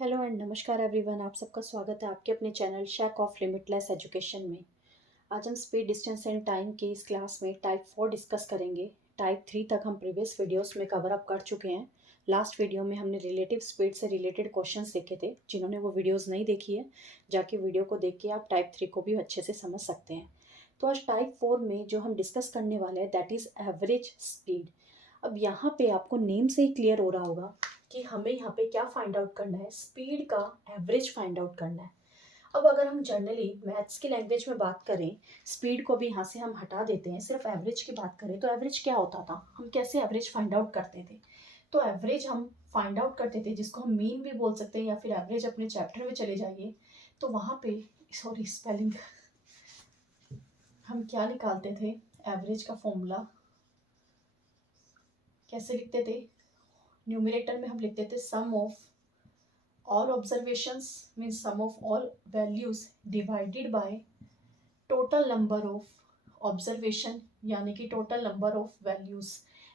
Hello and नमस्कार everyone. आप सबका स्वागत है आपके अपने channel shake of limitless education में। आज हम स्पीड डिस्टेंस एंड टाइम की इस क्लास में टाइप 4 डिस्कस करेंगे। टाइप 3 तक हम प्रीवियस वीडियोस में कवर अप कर चुके हैं। लास्ट वीडियो में हमने रिलेटिव स्पीड से रिलेटेड क्वेश्चंस देखे थे। जिन्होंने वो वीडियोस नहीं देखी है, जाके वीडियो को देख के आप टाइप 3 को भी अच्छे से समझ सकते हैं। तो आज टाइप 4 में जो हम डिस्कस करने वाले हैं दैट इज़ एवरेज स्पीड। अब यहाँ पे आपको नेम से ही क्लियर हो रहा होगा कि हमें यहाँ पे क्या फाइंड आउट करना है, स्पीड का एवरेज फाइंड आउट करना है। अब अगर हम जनरली मैथ्स की लैंग्वेज में बात करें, स्पीड को भी यहाँ से हम हटा देते हैं, सिर्फ एवरेज की बात करें तो एवरेज क्या होता था, हम कैसे एवरेज फाइंड आउट करते थे। तो एवरेज हम फाइंड आउट करते थे, जिसको हम मीन भी बोल सकते हैं या फिर एवरेज। अपने चैप्टर में चले जाइए तो वहाँ पे, सॉरी स्पेलिंग, हम क्या निकालते थे, एवरेज का फॉर्मूला कैसे लिखते थे। न्यूमरेटर में हम लिखते थे सम of all observations means sum of all values divided by total number of observation, यानी कि total number of values।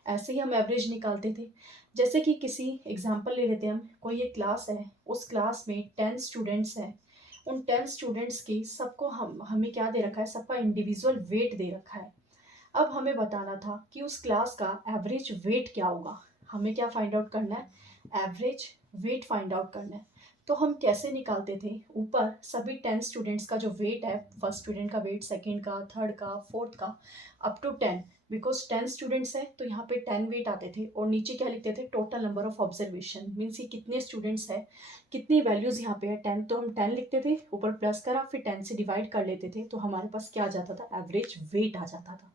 ऐसे ही हम एवरेज निकालते थे। जैसे कि किसी एग्जांपल ले लेते हैं हम, कोई एक क्लास है, उस क्लास में 10 स्टूडेंट्स हैं। उन 10 स्टूडेंट्स की सबको हमें क्या दे रखा है, सबका इंडिविजुअल वेट दे रखा है। अब हमें बताना था कि उस क्लास का एवरेज वेट क्या होगा। हमें क्या फाइंड आउट करना है, एवरेज वेट फाइंड आउट करना है। तो हम कैसे निकालते थे, ऊपर सभी 10 स्टूडेंट्स का जो वेट है, फर्स्ट स्टूडेंट का वेट, सेकंड का, थर्ड का, फोर्थ का, अप टू 10, बिकॉज 10 स्टूडेंट्स है तो यहाँ पे 10 वेट आते थे। और नीचे क्या लिखते थे, total number of observation, means ये कितने स्टूडेंट्स है, कितनी वैल्यूज यहाँ पे है, 10, तो हम 10 लिखते थे, ऊपर प्लस करा, फिर 10 से डिवाइड कर लेते थे, तो हमारे पास क्या आ जाता था, एवरेज वेट आ जाता था।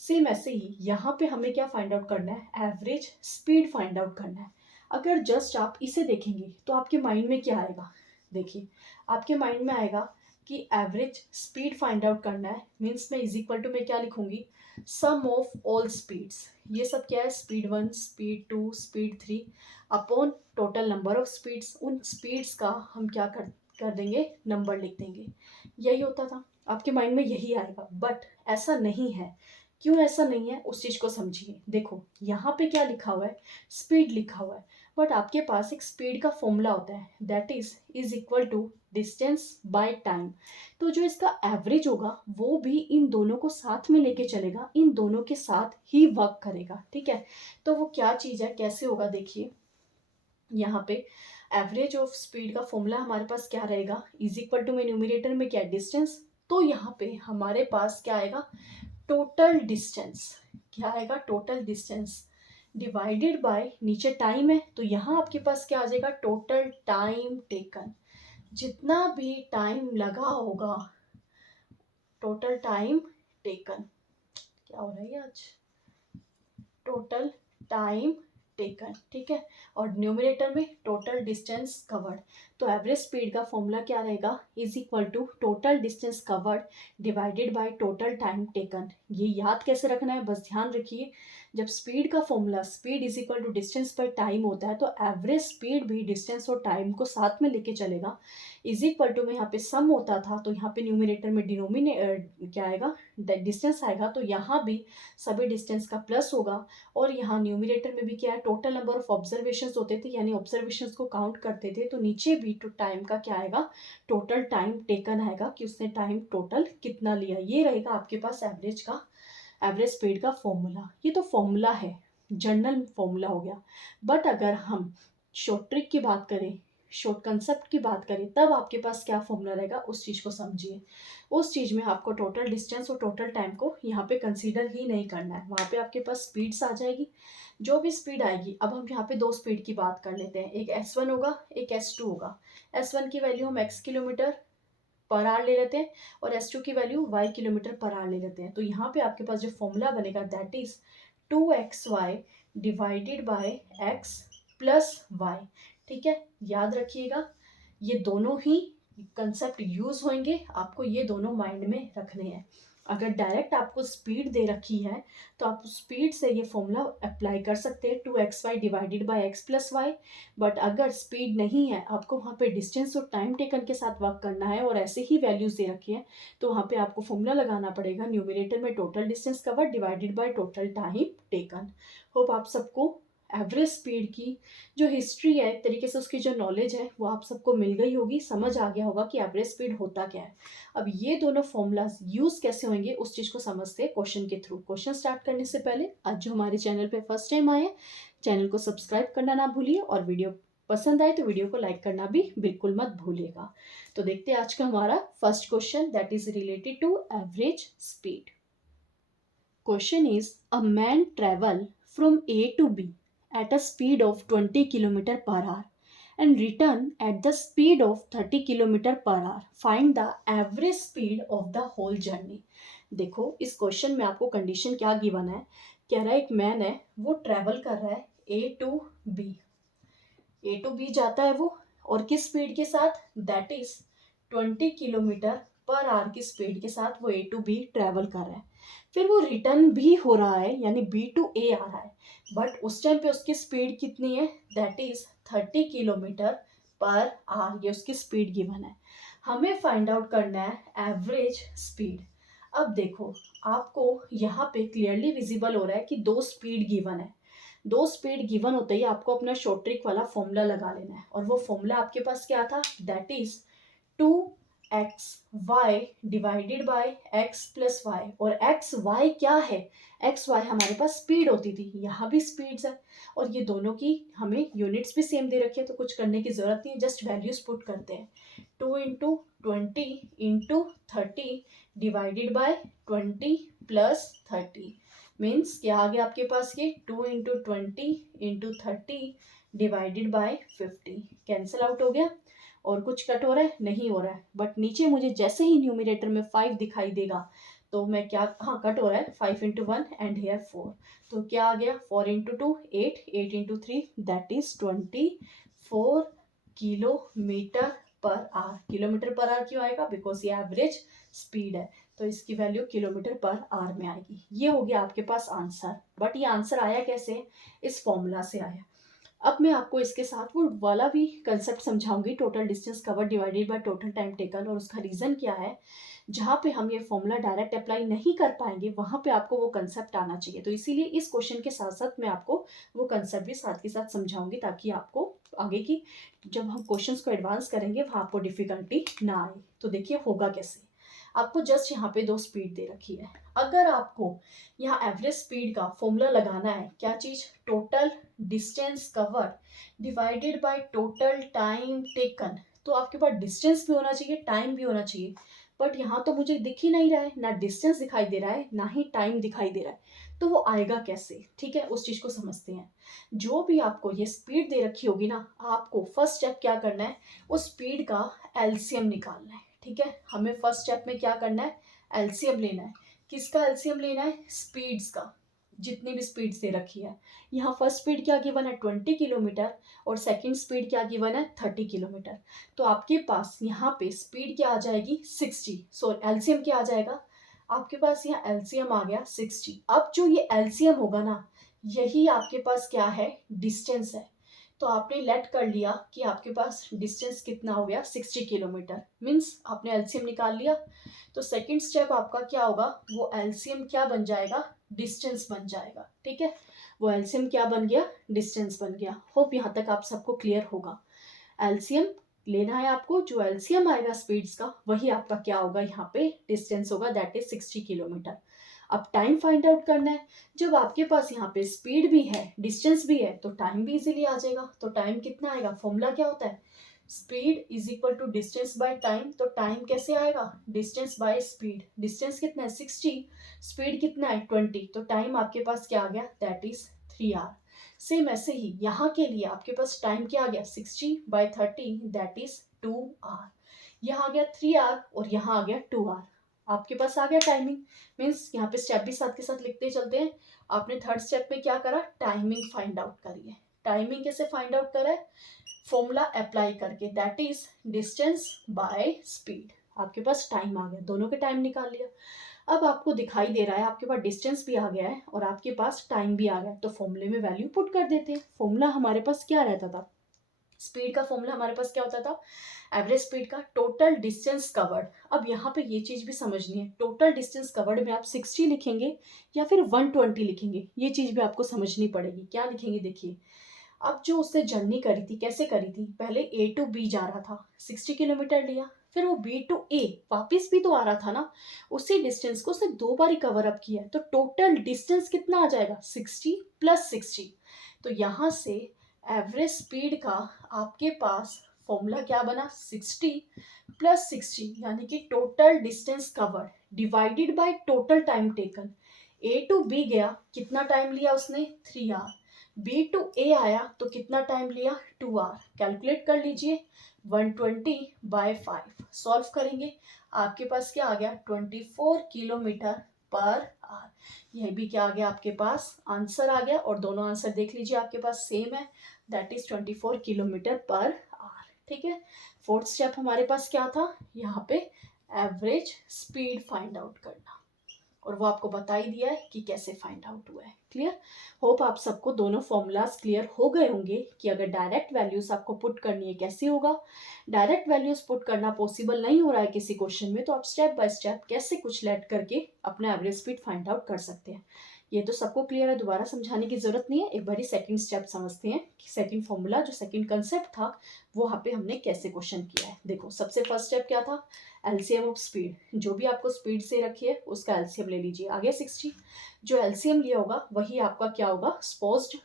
सेम ऐसे ही यहाँ पे हमें क्या फाइंड आउट करना है, एवरेज स्पीड फाइंड आउट करना है। अगर जस्ट आप इसे देखेंगे तो आपके माइंड में क्या आएगा, देखिए आपके माइंड में आएगा कि एवरेज स्पीड फाइंड आउट करना है, मीन्स मैं इज इक्वल टू में क्या लिखूंगी, सम ऑफ ऑल स्पीड्स। ये सब क्या है, speed 1, speed 2, speed 3 upon total number of speeds. उन स्पीड्स का हम क्या कर देंगे, नंबर लिख देंगे। यही होता था, आपके माइंड में यही आएगा। बट ऐसा नहीं है। क्यों ऐसा नहीं है, उस चीज को समझिए। देखो यहाँ पे क्या लिखा हुआ है, स्पीड लिखा हुआ है, बट आपके पास एक स्पीड का फॉर्मूला होता है that is equal to distance by time. तो जो इसका एवरेज होगा वो भी इन दोनों को साथ में लेके चलेगा, इन दोनों के साथ ही वर्क करेगा, ठीक है। तो वो क्या चीज है, कैसे होगा, देखिए यहाँ पे एवरेज ऑफ स्पीड का फॉर्मूला हमारे पास क्या रहेगा, इज इक्वल टू में न्यूमरेटर में क्या डिस्टेंस, तो यहाँ पे हमारे पास क्या आएगा, टोटल डिस्टेंस। क्या आएगा, टोटल डिस्टेंस डिवाइडेड बाय, नीचे टाइम है तो यहाँ आपके पास क्या आ जाएगा, टोटल टाइम टेकन। जितना भी टाइम लगा होगा, टोटल टाइम टेकन। क्या हो रहा है ये आज, टोटल टाइम टेकन, ठीक है। और न्यूमरेटर में टोटल डिस्टेंस कवर्ड। तो एवरेज स्पीड का फॉर्मूला क्या रहेगा, is equal to total distance covered divided by total time taken. ये याद कैसे रखना है, बस ध्यान रखिए, जब स्पीड का formula speed is equal to distance per time होता है तो एवरेज स्पीड भी डिस्टेंस और टाइम को साथ में लेके चलेगा। इज इक्वल टू में यहाँ पे सम होता था तो यहाँ पे न्यूमरेटर में क्या आएगा, डिस्टेंस आएगा, तो यहाँ भी सभी डिस्टेंस का प्लस होगा। और यहाँ न्यूमरेटर में भी क्या है, टोटल नंबर ऑफ ऑब्जर्वेशंस होते थे, यानी ऑब्जर्वेशंस को काउंट करते थे, तो नीचे भी तो टाइम का क्या आएगा, टोटल टाइम टेकन आएगा, कि उसने टाइम टोटल कितना लिया। ये रहेगा आपके पास एवरेज का, एवरेज स्पीड का फॉर्मूला। ये तो फॉर्मूला है, जनरल फॉर्मूला हो गया। बट अगर हम शॉर्ट ट्रिक की बात करें, शॉर्ट कंसेप्ट की बात करें, तब आपके पास क्या फॉर्मूला रहेगा, उस चीज को समझिए। उस चीज में आपको टोटल डिस्टेंस और टोटल टाइम को यहाँ पे कंसीडर ही नहीं करना है। वहां पे आपके पास स्पीड्स आ जाएगी, जो भी स्पीड आएगी। अब हम यहाँ पे दो स्पीड की बात कर लेते हैं, एक S1 होगा, एक S2 होगा। S1 की वैल्यू हम x किलोमीटर पर आवर ले लेते हैं और S2 की value y kilometre per our ले लेते हैं। तो यहाँ पे आपके पास जो फॉर्मूला बनेगा that is 2xy divided by x plus y, ठीक है। याद रखिएगा, ये दोनों ही कंसेप्ट यूज होंगे, आपको ये दोनों माइंड में रखने हैं। अगर डायरेक्ट आपको स्पीड दे रखी है तो आप स्पीड से ये फॉर्मूला अप्लाई कर सकते हैं, 2xy divided by x plus y. But अगर स्पीड नहीं है, आपको वहाँ पे डिस्टेंस और टाइम टेकन के साथ वर्क करना है और ऐसे ही वैल्यूज दे रखी है, तो वहाँ पे आपको फॉर्मूला लगाना पड़ेगा, न्यूमरेटर में total distance cover divided by total time taken. Hope आप सबको एवरेज स्पीड की जो हिस्ट्री है, एक तरीके से उसकी जो नॉलेज है वो आप सबको मिल गई होगी, समझ आ गया होगा कि एवरेज स्पीड होता क्या है। अब ये दोनों फॉर्मूलाज यूज़ कैसे होंगे उस चीज़ को समझते हैं क्वेश्चन के थ्रू। क्वेश्चन स्टार्ट करने से पहले आज जो हमारे चैनल पे फर्स्ट टाइम आए, चैनल को सब्सक्राइब करना ना भूलिए और वीडियो पसंद आए तो वीडियो को लाइक करना भी बिल्कुल मत भूलिएगा। तो देखते हैं आज का हमारा first question that is related to average speed. Question is, a man travel from A to B at a speed of 20 km per hour and return at the speed of 30 km per hour. Find the average speed of the whole journey. देखो इस question में आपको condition क्या given है, कह रहा है एक मैन है वो ट्रैवल कर रहा है ए टू बी जाता है वो, और किस स्पीड के साथ, that is 20 kilometre per our की स्पीड के साथ वो ए टू बी ट्रैवल कर रहा है। फिर वो रिटर्न भी हो रहा है यानी बी टू ए आ रहा है, बट उस टाइम पे उसकी स्पीड कितनी है, that is 30 kilometre per our, ये उसकी स्पीड गिवन है। हमें फाइंड आउट करना है एवरेज स्पीड। अब देखो आपको यहाँ पे क्लियरली विजिबल हो रहा है कि दो स्पीड गिवन है। दो स्पीड गिवन होते ही आपको अपना शॉर्ट ट्रिक वाला फॉर्मूला लगा लेना है, और वो फॉर्मूला आपके पास क्या था, that is 2xy divided by x plus y. और एक्स वाई क्या है, एक्स वाई हमारे पास स्पीड होती थी, यहाँ भी स्पीड्स है, और ये दोनों की हमें यूनिट्स भी सेम दे रखी है, तो कुछ करने की जरूरत नहीं है, जस्ट वैल्यूज पुट करते हैं। 2 into 20 into 30 divided by 20 plus 30 means क्या आ गया आपके पास, ये 2 into 20 into 30 divided by 50। Cancel out हो गया, और कुछ कट हो रहा है, नहीं हो रहा है, बट नीचे मुझे जैसे ही न्यूमिनेटर में 5 दिखाई देगा तो मैं क्या, हाँ कट हो रहा है, 5 इंटू 1 एंड हेयर 4, तो क्या आ गया 4 into 2 8, 8 into 3 that is 24 kilometre per our. Kilometre per our क्यों आएगा, बिकॉज ये एवरेज स्पीड है, तो इसकी वैल्यू किलोमीटर पर आवर में आएगी। ये हो गया आपके पास आंसर, बट ये आंसर आया कैसे, इस फॉर्मूला से आया। अब मैं आपको इसके साथ वो वाला भी कंसेप्ट समझाऊंगी, total distance cover divided by total time taken, और उसका रीज़न क्या है। जहाँ पे हम ये फॉर्मूला डायरेक्ट अप्लाई नहीं कर पाएंगे वहाँ पे आपको वो कंसेप्ट आना चाहिए, तो इसीलिए इस क्वेश्चन के साथ साथ मैं आपको वो कंसेप्ट भी साथ के साथ समझाऊंगी, ताकि आपको आगे की जब हम क्वेश्चंस को एडवांस करेंगे वहाँ आपको डिफिकल्टी ना आए। तो देखिए होगा कैसे, आपको जस्ट यहाँ पे दो स्पीड दे रखी है। अगर आपको यहाँ एवरेज स्पीड का फॉर्मूला लगाना है, क्या चीज, total distance cover divided by total time taken, तो आपके पास डिस्टेंस भी होना चाहिए, टाइम भी होना चाहिए, बट यहाँ तो मुझे दिख ही नहीं रहा है, ना डिस्टेंस दिखाई दे रहा है ना ही टाइम दिखाई दे रहा है, तो वो आएगा कैसे, ठीक है उस चीज को समझते हैं। जो भी आपको ये स्पीड दे रखी होगी ना, आपको फर्स्ट स्टेप क्या करना है, उस स्पीड का एलसीएम निकालना है, ठीक है। हमें फर्स्ट स्टेप में क्या करना है, एलसीएम लेना है। किसका एलसीएम लेना है, स्पीड्स का, जितनी भी स्पीड्स दे रखी है। यहाँ फर्स्ट स्पीड क्या गिवन है 20 किलोमीटर, और सेकंड स्पीड क्या गिवन है 30 किलोमीटर, तो आपके पास यहाँ पे स्पीड क्या आ जाएगी 60, सो एलसीएम क्या आ जाएगा, आपके पास यहाँ एलसीएम आ गया 60। अब जो ये एलसीएम होगा ना, यही आपके पास क्या है, डिस्टेंस है, तो आपने लेट कर लिया कि आपके पास डिस्टेंस कितना हो गया 60 किलोमीटर, मीन्स आपने एलसीएम निकाल लिया। तो सेकंड स्टेप आपका क्या होगा, वो एलसीएम क्या बन जाएगा, डिस्टेंस बन जाएगा, ठीक है। वो एलसीएम क्या बन गया, डिस्टेंस बन गया। होप यहाँ तक आप सबको क्लियर होगा। एलसीएम लेना है आपको, जो एलसीएम आएगा स्पीड्स का वही आपका क्या होगा, यहाँ पे डिस्टेंस होगा, दैट इज 60 किलोमीटर। अब टाइम फाइंड आउट करना है। जब आपके पास यहाँ पे स्पीड भी है डिस्टेंस भी है तो टाइम भी इजीली आ जाएगा। तो टाइम कितना आएगा, फॉर्मूला क्या होता है, speed is equal to distance by time. तो टाइम कैसे आएगा, डिस्टेंस बाय स्पीड। डिस्टेंस कितना है 60, स्पीड कितना है 20, तो टाइम आपके पास क्या आ गया, दैट इज 3 आवर। सेम ऐसे ही यहाँ के लिए आपके पास टाइम क्या आ गया 60/30 दैट इज 2 आवर। यहाँ आ गया 3 आवर और यहाँ आ गया 2 आवर। आपके पास आ गया टाइमिंग, मीन्स यहाँ पे स्टेप भी साथ के साथ लिखते चलते हैं। आपने थर्ड स्टेप में क्या करा, टाइमिंग फाइंड आउट करी है। टाइमिंग कैसे फाइंड आउट करा है, फॉर्मूला अप्लाई करके, that is distance by speed. आपके पास टाइम आ गया, दोनों के टाइम निकाल लिया। अब आपको दिखाई दे रहा है आपके पास डिस्टेंस भी आ गया है और आपके पास टाइम भी आ गया है, तो फॉर्मूले में वैल्यू पुट कर देते हैं। फॉर्मूला हमारे पास क्या रहता था, स्पीड का फॉर्मूला हमारे पास क्या होता था, एवरेज स्पीड का टोटल डिस्टेंस कवर्ड। अब यहाँ पे ये चीज भी समझनी है, टोटल डिस्टेंस कवर्ड में आप 60 लिखेंगे या फिर 120 लिखेंगे, ये चीज भी आपको समझनी पड़ेगी। क्या लिखेंगे देखिए, अब जो उससे जर्नी करी थी, कैसे करी थी, पहले ए टू बी जा रहा था, 60 किलोमीटर लिया, फिर वो बी टू ए वापिस भी तो आ रहा था ना, उसी डिस्टेंस को सिर्फ 2 बार ही कवर अप किया है, तो टोटल डिस्टेंस कितना आ जाएगा, 60 प्लस 60। तो यहाँ से एवरेज स्पीड का आपके पास फॉर्मूला क्या बना, 60 प्लस 60, यानी कि total distance covered divided by total time taken. A to B गया, कितना टाइम लिया उसने, 3 आवर। बी टू ए आया तो कितना टाइम लिया, 2 आवर। कैलकुलेट कर लीजिए, 120/5 सॉल्व करेंगे, आपके पास क्या आ गया, 24 किलोमीटर पर आवर। यह भी क्या आ गया, आपके पास आंसर आ गया, और दोनों आंसर देख लीजिए आपके पास सेम है, that is 24 kilometre per our. ठीक है, फोर्थ स्टेप हमारे पास क्या था, यहाँ पे एवरेज स्पीड फाइंड आउट करना, और वो आपको बता ही दिया है कि कैसे फाइंड आउट हुआ है। क्लियर, होप आप सबको दोनों फॉर्मूलाज क्लियर हो गए होंगे कि अगर डायरेक्ट वैल्यूज आपको पुट करनी है कैसे होगा। डायरेक्ट वैल्यूज पुट करना पॉसिबल नहीं हो रहा है किसी क्वेश्चन में, तो आप स्टेप बाय स्टेप कैसे कुछ लेट करके अपना एवरेज स्पीड फाइंड आउट कर सकते हैं। ये तो सबको क्लियर है, दोबारा समझाने की जरूरत नहीं है। एक बार सेकंड स्टेप समझते हैं कि सेकंड फॉर्मूला जो सेकंड कंसेप्ट था वो वहाँ पे हमने कैसे क्वेश्चन किया है। देखो, सबसे फर्स्ट स्टेप क्या था, एलसीएम ऑफ स्पीड, जो भी आपको स्पीड से रखी है उसका एलसीएम ले लीजिए। आगे 60, जो एलसीएम लिया होगा वही आपका क्या होगा, सपोज्ड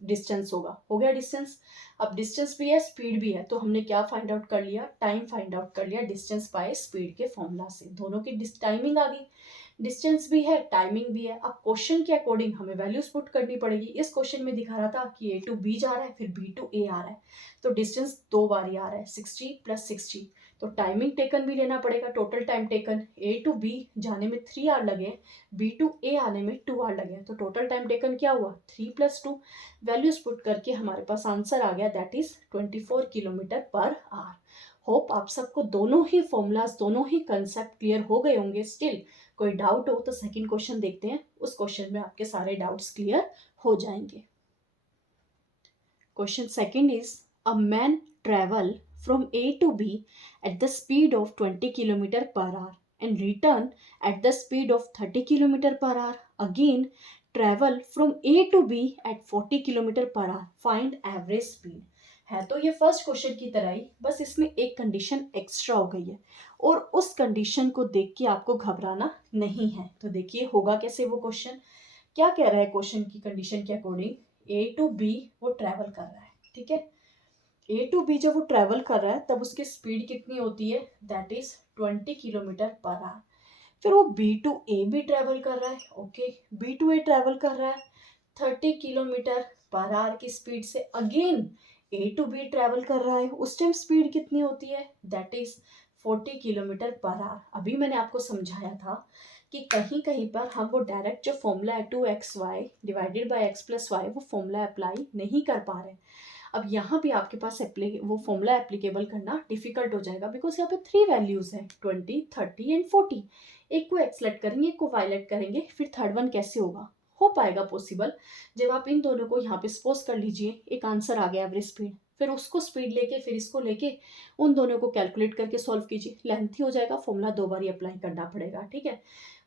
डिस्टेंस होगा। हो गया डिस्टेंस। अब डिस्टेंस भी है स्पीड भी है, तो हमने क्या फाइंड आउट कर लिया, टाइम फाइंड आउट कर लिया डिस्टेंस बाय स्पीड के फॉर्मूला से। दोनों की टाइमिंग आ गई, डिस्टेंस भी है टाइमिंग भी है। अब क्वेश्चन के अकॉर्डिंग हमें वैल्यूज पुट करनी पड़ेगी। इस क्वेश्चन में दिखा रहा था कि ए टू बी जा रहा है, फिर बी टू ए आ रहा है, तो डिस्टेंस 2 बार ही आ रहा है, 60 प्लस 60। तो टाइमिंग टेकन भी लेना पड़ेगा, total time taken, A to B जाने में 3 आवर लगे, बी टू ए आने में 2 आवर लगे, तो टोटल टाइम टेकन क्या हुआ, 3 + 2। वैल्यूज पुट करके हमारे पास आंसर आ गया, that is 24 kilometre per hour. Hope आप सबको दोनों ही फॉर्मूलाज, दोनों ही कंसेप्ट क्लियर हो गए होंगे। स्टिल कोई डाउट हो तो सेकंड क्वेश्चन देखते हैं, उस क्वेश्चन में आपके सारे डाउट्स क्लियर हो जाएंगे। Question second is, a man travel from A to B at the speed of 20 km per hour and return at the speed of 30 km per hour. Again, travel from A to B at 40 km per hour. Find average speed. है तो ये first question की तरह ही, बस इसमें एक condition extra हो गई है, और उस कंडीशन को देख के आपको घबराना नहीं है। तो देखिए होगा कैसे वो क्वेश्चन, क्या कह रहा है क्वेश्चन की कंडीशन के अकॉर्डिंग, ए टू बी वो ट्रैवल कर रहा है, ठीक है। ए टू बी जब वो ट्रैवल कर रहा है तब उसकी स्पीड कितनी होती है, that is 20 kilometre per our. फिर वो बी टू ए भी ट्रैवल कर रहा है, okay, B to A travel कर रहा है 30 किलोमीटर पर आवर की स्पीड से। Again A to B travel कर रहा है, उस टाइम स्पीड कितनी होती है, that is 40 kilometre per hour. अभी मैंने आपको समझाया था कि कहीं कहीं पर हम वो डायरेक्ट जो फॉर्मूला है 2xy divided by x + y वो फॉर्मूला अप्लाई नहीं कर पा रहे। अब यहाँ भी आपके पास वो फॉर्मूला एप्लीकेबल करना डिफिकल्ट हो जाएगा, बिकॉज यहाँ पे 3 वैल्यूज हैं, 20, 30 एंड 40। एक को एक्स लेट करेंगे, एक को वाई लेट करेंगे, फिर थर्ड वन कैसे होगा, हो पाएगा पॉसिबल जब आप इन दोनों को यहाँ पे सपोज कर लीजिए। एक आंसर आ गया एवरेज स्पीड, फिर उसको स्पीड लेके फिर इसको लेके उन दोनों को कैलकुलेट करके सॉल्व कीजिए, लेंथी हो जाएगा, फॉर्मूला 2 बार अप्लाई करना पड़ेगा, ठीक है।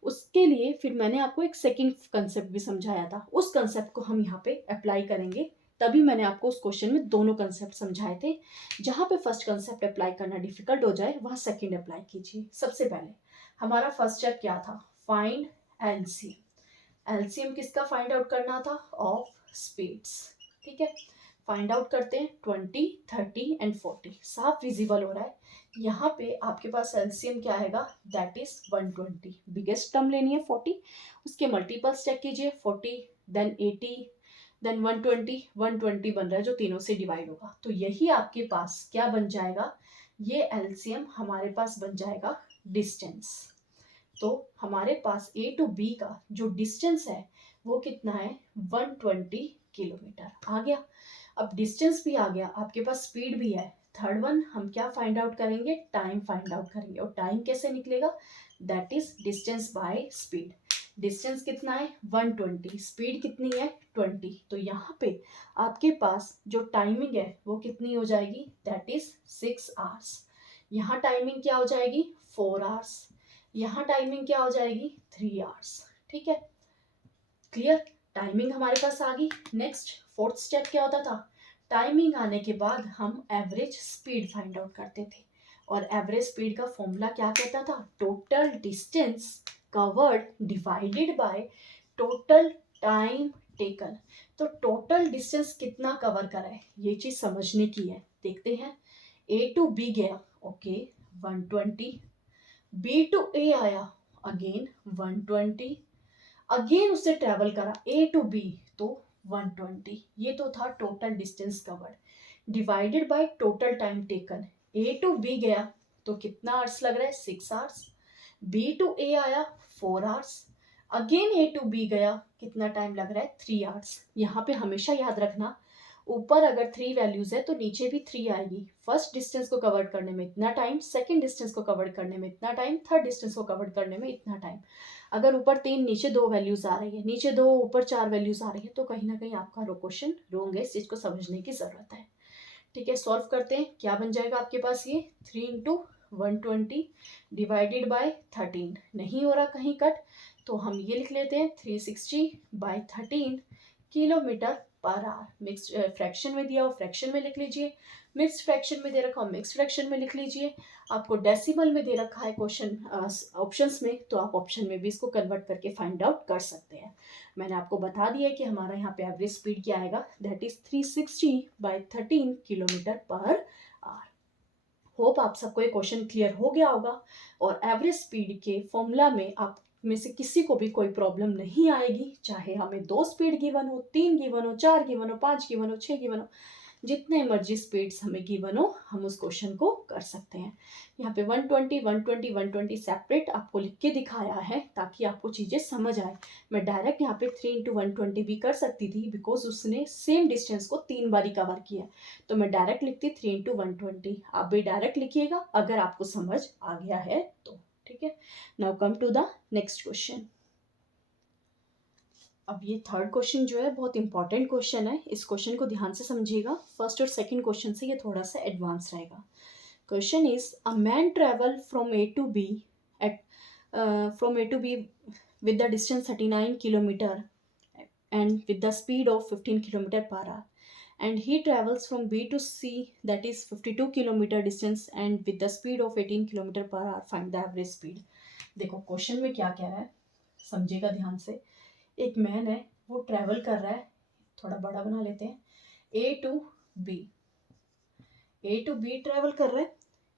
उसके लिए फिर मैंने आपको एक सेकेंड कंसेप्ट भी समझाया था, उस कंसेप्ट को हम यहाँ पे अप्लाई करेंगे। तभी मैंने आपको उस क्वेश्चन में दोनों कंसेप्ट समझाए थे। जहां पे फर्स्ट कंसेप्ट अप्लाई करना डिफिकल्ट हो जाए वहां सेकंड अप्लाई कीजिए। सबसे पहले हमारा फर्स्ट स्टेप क्या था, फाइंड एलसीएम। एलसीएम किसका फाइंड आउट करना था, ऑफ स्पीड्स, ठीक है। फाइंड आउट करते हैं, 20, 30 एंड 40 साफ विजिबल हो रहा है। यहाँ पे आपके पास एलसीएम क्या आएगा, दैट इज 120। बिगेस्ट टर्म लेनी है 40, उसके मल्टीपल्स चेक कीजिए, 40 देन 80 देन 120, 120 बन रहा है जो तीनों से डिवाइड होगा, तो यही आपके पास क्या बन जाएगा, ये एलसीएम हमारे पास बन जाएगा डिस्टेंस। तो हमारे पास ए टू बी का जो डिस्टेंस है वो कितना है, 120 किलोमीटर आ गया। अब डिस्टेंस भी आ गया, आपके पास स्पीड भी है। थर्ड वन हम क्या फाइंड आउट करेंगे, टाइम फाइंड आउट करेंगे, और टाइम कैसे निकलेगा, that is distance by speed. Distance कितना है 120, स्पीड कितनी है 20, तो यहाँ पे आपके पास जो टाइमिंग है वो कितनी हो जाएगी, दैट इज 6 आवर्स। यहाँ टाइमिंग क्या हो जाएगी 4 आवर्स, यहाँ टाइमिंग क्या हो जाएगी 3 आवर्स। ठीक है, क्लियर, टाइमिंग हमारे पास आ गई। नेक्स्ट फोर्थ स्टेप क्या होता था, टाइमिंग आने के बाद हम एवरेज स्पीड फाइंड आउट करते थे, और एवरेज स्पीड का फॉर्मूला क्या कहता था, total distance covered divided by total time taken. तो टोटल डिस्टेंस कितना कवर करा है ये चीज समझने की है। देखते हैं, ए टू बी गया, ओके 120, बी टू ए आया, अगेन 120, अगेन उससे ट्रेवल करा ए टू बी, तो 120। ये तो था total distance covered divided by total time taken. A to B गया तो कितना आवर्स लग रहा है 6 आवर्स, बी टू ए आया 4 hours, again A to B गया, कितना टाइम लग रहा है 3 आवर्स। यहाँ पे हमेशा याद रखना, ऊपर अगर 3 वैल्यूज है तो नीचे भी 3 आएगी। फर्स्ट डिस्टेंस को कवर करने में इतना टाइम, सेकंड डिस्टेंस को कवर करने में इतना टाइम, थर्ड डिस्टेंस को कवर करने में इतना टाइम। अगर ऊपर 3 नीचे 2 वैल्यूज आ रही है, नीचे 2 ऊपर 4 वैल्यूज आ रही है, तो कहीं ना कहीं आपका क्वेश्चन रॉन्ग है, इस चीज को समझने की जरूरत है। ठीक है, सॉल्व करते हैं, क्या बन जाएगा आपके पास, ये 3 इंटू 120 डिवाइडेड बाय 13, नहीं हो रहा कहीं कट, तो हम ये लिख लेते हैं 360 by 13 kilometre per hour. Mix fraction में दिया हो फ्रैक्शन में लिख लीजिए, मिक्स फ्रैक्शन में दे रखा हो मिक्स फ्रैक्शन में लिख लीजिए, आपको डेसिमल में दे रखा है क्वेश्चन ऑप्शंस में, तो आप ऑप्शन में भी इसको कन्वर्ट करके फाइंड आउट कर सकते हैं। मैंने आपको बता दिया है कि हमारा यहाँ पे एवरेज स्पीड क्या आएगा, that is 360 by 13 kilometre per hour. Hope आप सबको ये क्वेश्चन क्लियर हो गया होगा, और एवरेज स्पीड के फॉर्मूला में आप में से किसी को भी कोई प्रॉब्लम नहीं आएगी, चाहे हमें 2 स्पीड गिवन हो, 3 गिवन हो, 4 गिवन हो, 5 गिवन हो, 6 गिवन हो, जितने मर्जी स्पीड्स हमें गिवन हो हम उस क्वेश्चन को कर सकते हैं। यहाँ पे 120 120 120 सेपरेट आपको लिख के दिखाया है ताकि आपको चीज़ें समझ आए। मैं डायरेक्ट यहाँ पे 3 इंटू 120 भी कर सकती थी, बिकॉज उसने सेम डिस्टेंस को 3 बारी कवर किया, तो मैं डायरेक्ट लिखती 3 इंटू 120। आप भी डायरेक्ट लिखिएगा अगर आपको समझ आ गया है तो। ठीक है, now come to the next question. अब ये थर्ड क्वेश्चन जो है बहुत इंपॉर्टेंट क्वेश्चन है, इस क्वेश्चन को ध्यान से समझिएगा, फर्स्ट और सेकंड क्वेश्चन से ये थोड़ा सा एडवांस रहेगा। Question is a man travel from A to B at from A to B with the distance 39 kilometre and with the speed of 15 km per hour, and he travels from B to C, that is 52 km distance, and with the speed of 18 km per hour, find the average speed। देखो question में क्या कह रहा है, समझिएगा ध्यान से। एक मैन है, वो ट्रैवल कर रहा है, थोड़ा बड़ा बना लेते हैं, A to B, A to B travel कर रहा है,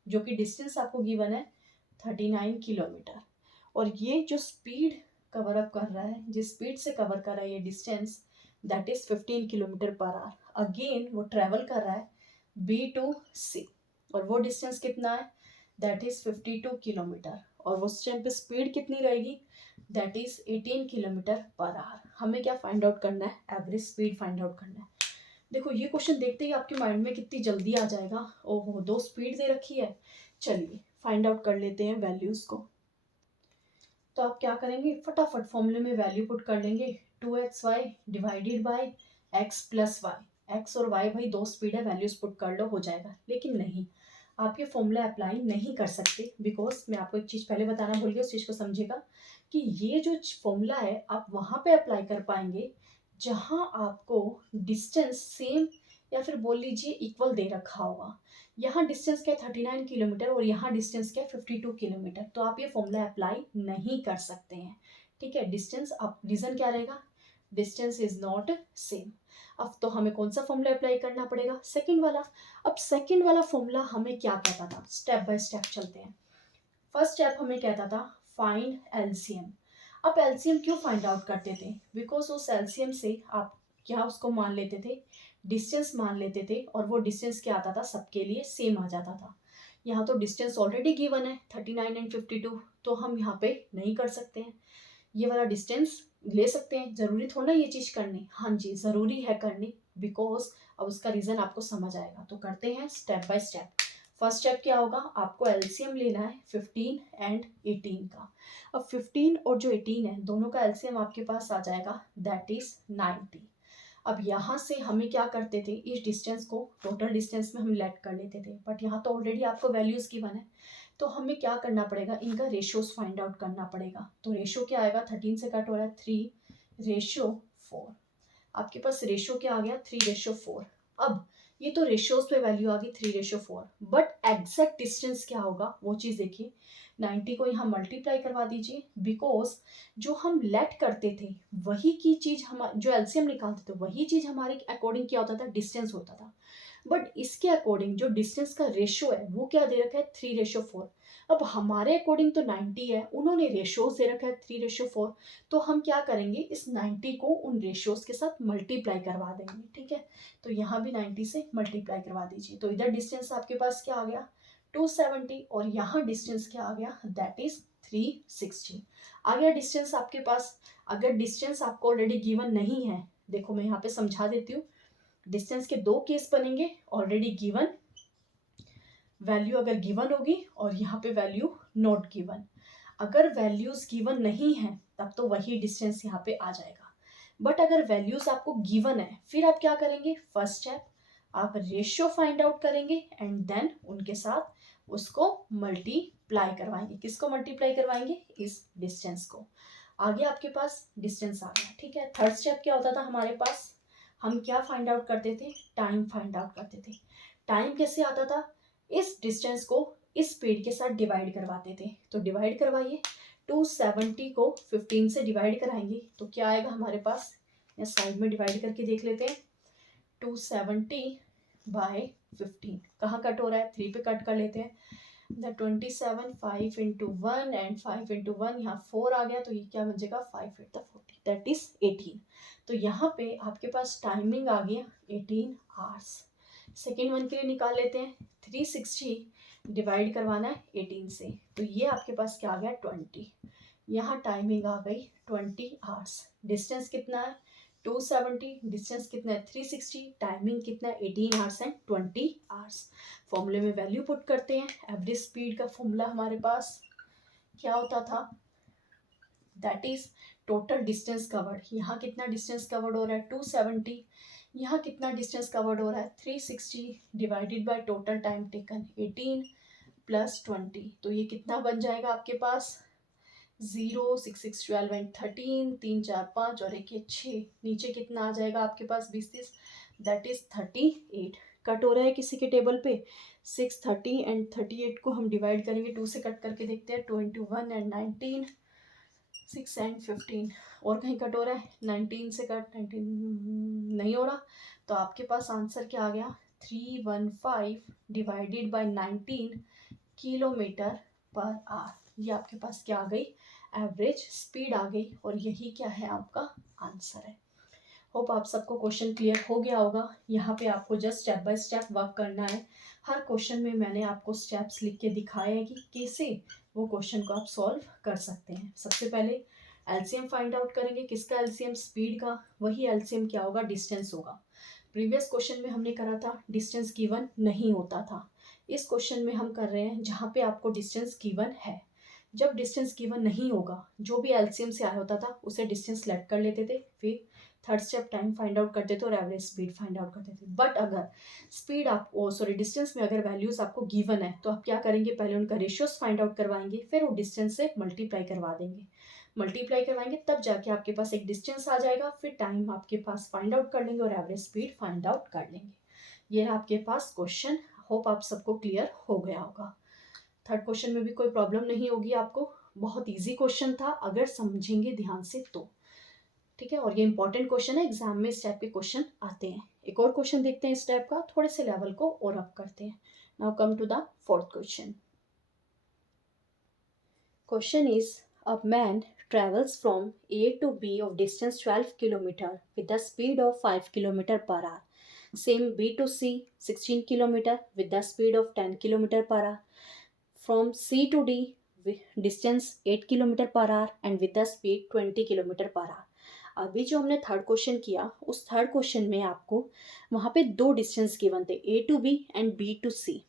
जो कि डिस्टेंस आपको गिवन है 39 किलोमीटर, और ये जो स्पीड कवर अप कर रहा है, जिस स्पीड से कवर कर रहा है ये distance, that is 15 kilometre per our. Again वो ट्रैवल कर रहा है बी टू सी, और वो डिस्टेंस कितना है, दैट इज 52 किलोमीटर, और उस टाइम पे स्पीड कितनी रहेगी, that is 18 kilometre per our. हमें क्या फाइंड आउट करना है, एवरेज स्पीड फाइंड आउट करना है। देखो ये क्वेश्चन देखते ही आपके माइंड में कितनी जल्दी आ जाएगा, ओहो 2 स्पीड दे रखी है, चलिए फाइंड आउट कर लेते हैं वैल्यूज को। तो आप क्या करेंगे, फटाफट फॉर्मूले में वैल्यू पुट कर लेंगे, 2xy divided by x plus y, x और y भाई 2 स्पीड है, वैल्यूज पुट कर लो हो जाएगा। लेकिन नहीं, आप ये फॉर्मूला अप्लाई नहीं कर सकते, बिकॉज मैं आपको एक चीज़ पहले बताना भूल गया, उस चीज़ को समझिएगा कि ये जो फॉर्मूला है आप वहाँ पे अप्लाई कर पाएंगे जहाँ आपको डिस्टेंस सेम या फिर बोल लीजिए इक्वल दे रखा होगा। यहाँ डिस्टेंस क्या है 39 किलोमीटर, और यहाँ डिस्टेंस क्या है 52 किलोमीटर, तो आप ये फॉर्मूला अप्लाई नहीं कर सकते हैं। ठीक है, डिस्टेंस, अब रीजन क्या रहेगा, डिस्टेंस इज नॉट सेम। अब तो हमें कौन सा फॉर्मूला अप्लाई करना पड़ेगा, सेकंड वाला। अब सेकंड वाला फॉर्मूला हमें क्या कहता था, स्टेप बाय स्टेप चलते हैं। फर्स्ट स्टेप हमें कहता था फाइंड एलसीएम। अब एलसीएम क्यों फाइंड आउट करते थे, बिकॉज उस एलसीएम से आप क्या उसको मान लेते थे, डिस्टेंस मान लेते थे, और वो डिस्टेंस क्या आता था, सबके लिए सेम आ जाता था। यहाँ तो डिस्टेंस ऑलरेडी गिवन है 39 एंड 52, तो हम यहाँ पे नहीं कर सकते हैं, ये वाला डिस्टेंस ले सकते हैं, जरूरी थोड़ा ना ये चीज़ करनी, हाँ जी जरूरी है करनी, बिकॉज अब उसका रीज़न आपको समझ आएगा। तो करते हैं step by step. First step क्या होगा, आपको एलसीएम लेना है 15 एंड 18 का। अब 15 और जो 18 है दोनों का एलसीएम आपके पास आ जाएगा, दैट इज 90। अब यहाँ से हमें क्या करते थे, इस डिस्टेंस को टोटल डिस्टेंस में हम लेट कर लेते थे, बट यहाँ तो ऑलरेडी आपको वैल्यूज गिवन है, तो हमें क्या करना पड़ेगा, इनका रेशियोज फाइंड आउट करना पड़ेगा। तो रेशियो क्या आएगा, 13 से कट हो रहा है 3:4। आपके पास रेशियो क्या आ गया, 3:4। अब ये तो रेशियोज पे वैल्यू आ गई 3:4, बट एग्जैक्ट डिस्टेंस क्या होगा वो चीज देखिए। 90 को यहाँ मल्टीप्लाई करवा दीजिए, बिकॉज जो हम लेट करते थे वही की चीज, हम जो एलसीएम निकालते थे वही चीज हमारे अकॉर्डिंग क्या होता था, डिस्टेंस होता था। बट इसके अकॉर्डिंग जो डिस्टेंस का रेशियो है वो क्या दे रखा है, 3:4। अब हमारे अकॉर्डिंग तो 90 है, उन्होंने रेशियोज दे रखा है 3:4, तो हम क्या करेंगे, इस 90 को उन रेशियोज के साथ मल्टीप्लाई करवा देंगे। ठीक है, तो यहाँ भी 90 से मल्टीप्लाई करवा दीजिए, तो इधर डिस्टेंस आपके पास क्या आ गया, 270, और यहाँ डिस्टेंस क्या आ गया, दैट इज 360 आ गया डिस्टेंस आपके पास। अगर डिस्टेंस आपको ऑलरेडी गिवन नहीं है, देखो मैं यहाँ पे समझा देती हूँ, डिस्टेंस के दो केस बनेंगे, ऑलरेडी गिवन वैल्यू अगर गिवन होगी और यहाँ पे वैल्यू नॉट गिवन। अगर वैल्यूज गिवन नहीं है तब तो वही डिस्टेंस यहाँ पे आ जाएगा, बट अगर वैल्यूज आपको गिवन है फिर आप क्या करेंगे, फर्स्ट स्टेप आप रेशियो फाइंड आउट करेंगे एंड देन उनके साथ उसको मल्टीप्लाई करवाएंगे। किसको मल्टीप्लाई करवाएंगे, इस डिस्टेंस को। आगे आपके पास डिस्टेंस आ गया। ठीक है, थर्ड स्टेप क्या होता था हमारे पास, हम क्या फाइंड आउट करते थे, टाइम फाइंड आउट करते थे। टाइम कैसे आता था, इस डिस्टेंस को इस स्पीड के साथ डिवाइड करवाते थे, तो डिवाइड करवाइए, 270 को 15 से डिवाइड कराएंगे तो क्या आएगा हमारे पास, या साइड में डिवाइड करके देख लेते हैं, 270/15 कहाँ कट हो रहा है, 3 पे कट कर लेते हैं, 27 5 into 1 एंड 5 into 1 यहाँ 4 आ गया, तो ये क्या बन जाएगा, 5 8 40 दैट इज 18। तो यहाँ पे आपके पास टाइमिंग आ गया 18 आवर्स। सेकेंड वन के लिए निकाल लेते हैं, 360 डिवाइड करवाना है 18 से, तो ये आपके पास क्या आ गया 20। यहाँ टाइमिंग आ गई 20 आवर्स। डिस्टेंस कितना है 270, डिस्टेंस कितना है 360, टाइमिंग कितना है 18 आवर्स एंड 20 आवर्स। फॉर्मूले में वैल्यू पुट करते हैं, एवरेज स्पीड का फॉर्मूला हमारे पास क्या होता था, that is total distance covered. यहाँ कितना डिस्टेंस कवर्ड हो रहा है 270, यहाँ कितना डिस्टेंस कवर्ड हो रहा है 360 divided by total time taken 18 + 20, तो ये कितना बन जाएगा आपके पास 0 6 6 12 एंड 13, 3 4 5 और 1 ये 6, नीचे कितना आ जाएगा आपके पास 20 30, दैट इज 38। कट हो रहा है किसी के टेबल पे 6 30 एंड 38 को हम डिवाइड करेंगे, 2 से कट करके देखते हैं, 2 into 1 एंड 19, 6 एंड 15, और कहीं कट हो रहा है 19 से कट, 19 नहीं हो रहा, तो आपके पास आंसर क्या आ गया 315 divided by 19 kilometre per our. ये आपके पास क्या आ गई, एवरेज स्पीड आ गई, और यही क्या है आपका आंसर है। होप आप सबको क्वेश्चन क्लियर हो गया होगा। यहाँ पे आपको just step by step work करना है। हर क्वेश्चन में मैंने आपको स्टेप्स लिख के दिखाए हैं कि कैसे वो क्वेश्चन को आप सॉल्व कर सकते हैं। सबसे पहले एलसीएम फाइंड आउट करेंगे, किसका एलसीएम, स्पीड का, वही एलसीएम क्या होगा, डिस्टेंस होगा। प्रीवियस क्वेश्चन में हमने करा था डिस्टेंस गिवन नहीं होता था, इस क्वेश्चन में हम कर रहे हैं जहाँ पे आपको डिस्टेंस गिवन है। जब डिस्टेंस गिवन नहीं होगा, जो भी एलसीएम से आया होता था उसे डिस्टेंस लेट कर लेते थे, फिर third step time find out करते थे और एवरेज स्पीड फाइंड आउट करते थे। बट अगर स्पीड आप डिस्टेंस में अगर वैल्यूज आपको गिवन है तो आप क्या करेंगे, पहले उनका रेशियोज फाइंड आउट करवाएंगे, फिर वो डिस्टेंस से मल्टीप्लाई करवा देंगे। मल्टीप्लाई करवाएंगे तब जाके आपके पास एक डिस्टेंस आ जाएगा, फिर टाइम आपके पास फाइंड आउट कर लेंगे और एवरेज स्पीड फाइंड आउट कर लेंगे। ये रहा आपके पास क्वेश्चन। होप आप सबको क्लियर हो गया होगा। थर्ड क्वेश्चन में भी कोई प्रॉब्लम नहीं होगी आपको, बहुत इजी क्वेश्चन था अगर समझेंगे ध्यान से तो। ठीक है, और ये इंपॉर्टेंट क्वेश्चन है, एग्जाम में इस टाइप के क्वेश्चन आते हैं। एक और क्वेश्चन देखते हैं इस टाइप का, थोड़े से लेवल को और अप करते हैं। Now come to the fourth question. Question is a man travels from A to B of distance 12 km with the speed of 5 km per hour. Same B to C 16 km with the speed of 10 km per hour. From C to D distance 8 km per hour and with the speed 20 km per hour. अभी जो हमने third question किया उस third question में आपको वहाँ पे दो डिस्टेंस गिवन थे, A to B and B to C।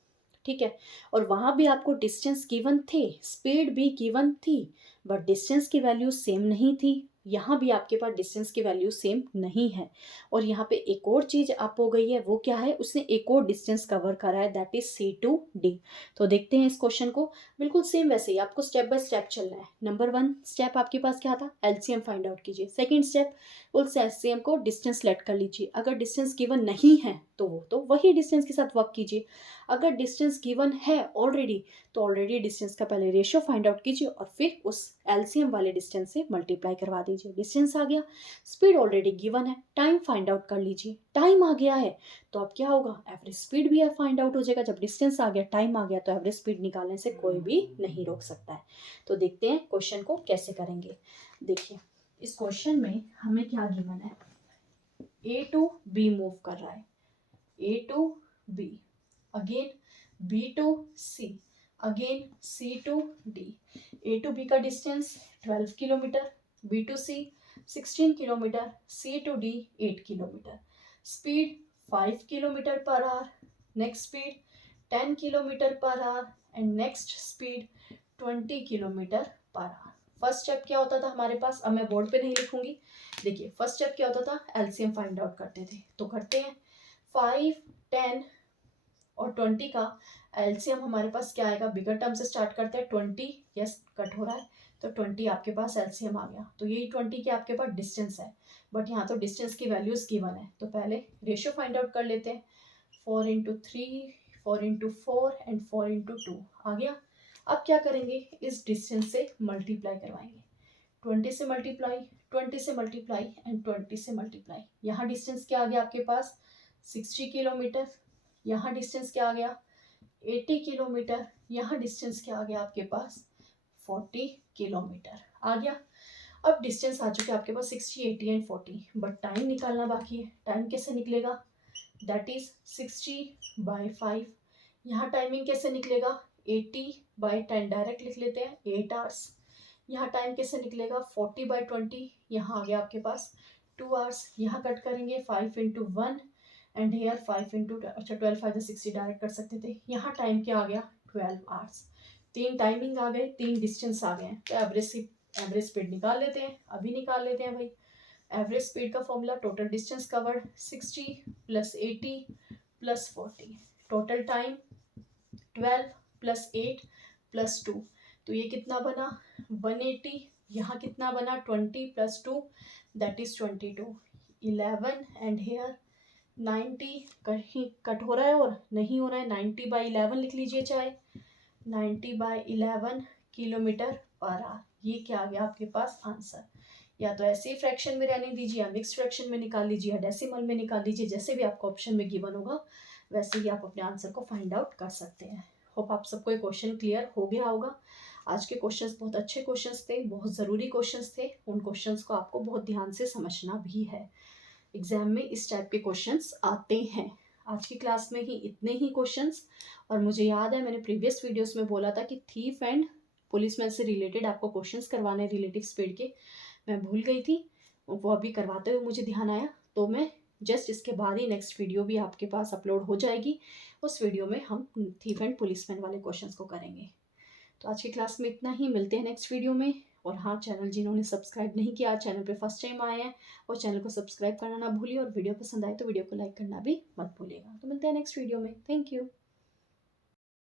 ठीक है। और वहाँ भी आपको डिस्टेंस गिवन थे, स्पीड भी गिवन थी, बट डिस्टेंस की वैल्यू सेम नहीं थी। यहाँ भी आपके पास डिस्टेंस की वैल्यू सेम नहीं है। और यहाँ पे एक और चीज़ आप हो गई है, वो क्या है, उसने एक और डिस्टेंस कवर करा है, that is C to D। तो देखते हैं इस क्वेश्चन को। बिल्कुल सेम वैसे ही आपको स्टेप बाय स्टेप चलना है। नंबर 1 स्टेप आपके पास क्या था, LCM फाइंड आउट कीजिए। सेकेंड स्टेप, उस LCM को डिस्टेंस लेट कर लीजिए। अगर डिस्टेंस गिवन नहीं है तो वो तो वही डिस्टेंस के साथ वर्क कीजिए। अगर डिस्टेंस गिवन है ऑलरेडी, तो ऑलरेडी डिस्टेंस का पहले रेशियो फाइंड आउट कीजिए और फिर उस LCM वाले डिस्टेंस से मल्टीप्लाई करवा दीजिए। डिस्टेंस आ गया, स्पीड ऑलरेडी गिवन है, टाइम फाइंड आउट कर लीजिए। टाइम आ गया है तो अब क्या होगा, एवरेज स्पीड भी फाइंड आउट हो जाएगा। जब डिस्टेंस आ गया, टाइम आ गया, तो एवरेज स्पीड निकालने से कोई भी नहीं रोक सकता है। तो देखते हैं क्वेश्चन को कैसे करेंगे। देखिए इस क्वेश्चन में हमें क्या गिवन है, A to B मूव कर रहा है, A to B, again B to C, again C to D। A to B का distance 12 kilometre, B to C 16 kilometre, C to D 8 kilometre. Speed 5 kilometre per our, next speed 10 kilometre per our and next speed 20 kilometre per our. First step क्या होता था हमारे पास, अब मैं board पे नहीं लिखूंगी। देखिए फर्स्ट स्टेप क्या होता था, एलसीएम फाइंड आउट करते थे। तो करते हैं, 5, 10 और 20 का एलसीएम हमारे पास क्या आएगा, बिगर टर्म से स्टार्ट करते हैं। 20, यस कट हो रहा है, तो 20 आपके पास एलसीएम आ गया। तो यही 20 के आपके पास डिस्टेंस है, बट यहाँ तो डिस्टेंस की वैल्यूज गिवन है। तो पहले रेशियो फाइंड आउट कर लेते हैं। 4 × 3, 4 × 4 एंड 4 × 2 आ गया। अब क्या करेंगे, इस डिस्टेंस से मल्टीप्लाई करवाएंगे। 20 से मल्टीप्लाई, 20 से मल्टीप्लाई एंड 20 से मल्टीप्लाई। यहाँ डिस्टेंस क्या आ गया आपके पास, 60 किलोमीटर। यहाँ डिस्टेंस क्या आ गया, 80 किलोमीटर। यहाँ डिस्टेंस क्या आ गया आपके पास, 40 किलोमीटर आ गया। अब डिस्टेंस आ चुके आपके पास 60, 80 एंड 40, बट टाइम निकालना बाकी है। टाइम कैसे निकलेगा, दैट इज 60/5। यहाँ टाइमिंग कैसे निकलेगा, 80/10, डायरेक्ट लिख लेते हैं, 8 आवर्स। यहाँ टाइम कैसे निकलेगा, 40/20, यहाँ आ गया आपके पास 2 आवर्स। यहाँ कट करेंगे 5 × 1 एंड हेयर 5 × अच्छा 12 5 60 डायरेक्ट कर सकते थे। यहाँ टाइम क्या आ गया, 12 आवर्स। 3 टाइमिंग आ गए, 3 डिस्टेंस आ गए। तो एवरेज स्पीड निकाल लेते हैं, अभी निकाल लेते हैं भाई। एवरेज स्पीड का formula, total distance covered 60 + 80 + 40, total time 12 + 8 + 2। तो ये कितना बना, 180। यहाँ कितना बना, 20 + 2 दैट इज 22। 11 एंड हेयर 90, कहीं कट हो रहा है और नहीं हो रहा है, 90/11 लिख लीजिए चाहे, 90/11 किलोमीटर पर आवर। ये क्या आ गया आपके पास आंसर। या तो ऐसे ही फ्रैक्शन में रहने दीजिए, या मिक्स फ्रैक्शन में निकाल लीजिए, या डेसिमल में निकाल लीजिए, जैसे भी आपको ऑप्शन में गिवन होगा वैसे ही आप अपने आंसर को फाइंड आउट कर सकते हैं। होप आप सबको ये क्वेश्चन क्लियर हो गया होगा। आज के क्वेश्चंस बहुत अच्छे क्वेश्चंस थे, बहुत ज़रूरी क्वेश्चंस थे। उन क्वेश्चंस को आपको बहुत ध्यान से समझना भी है। एग्जाम में इस टाइप के क्वेश्चंस आते हैं। आज की क्लास में ही इतने ही क्वेश्चंस। और मुझे याद है मैंने प्रीवियस वीडियोस में बोला था कि थीफ एंड पुलिसमैन से रिलेटेड आपको क्वेश्चंस करवाने रिलेटिव स्पीड के, मैं भूल गई थी। वो अभी करवाते हुए मुझे ध्यान आया, तो मैं जस्ट इसके बाद ही नेक्स्ट वीडियो भी आपके पास अपलोड हो जाएगी। उस वीडियो में हम थीफ एंड पुलिसमैन वाले क्वेश्चंस को करेंगे। तो आज की क्लास में इतना ही, मिलते हैं नेक्स्ट वीडियो में। और हाँ, चैनल जिन्होंने सब्सक्राइब नहीं किया, चैनल पे फर्स्ट टाइम आए हैं, और चैनल को सब्सक्राइब करना ना भूलिए। और वीडियो पसंद आए तो वीडियो को लाइक करना भी मत भूलिएगा। तो मिलते हैं नेक्स्ट वीडियो में, थैंक यू।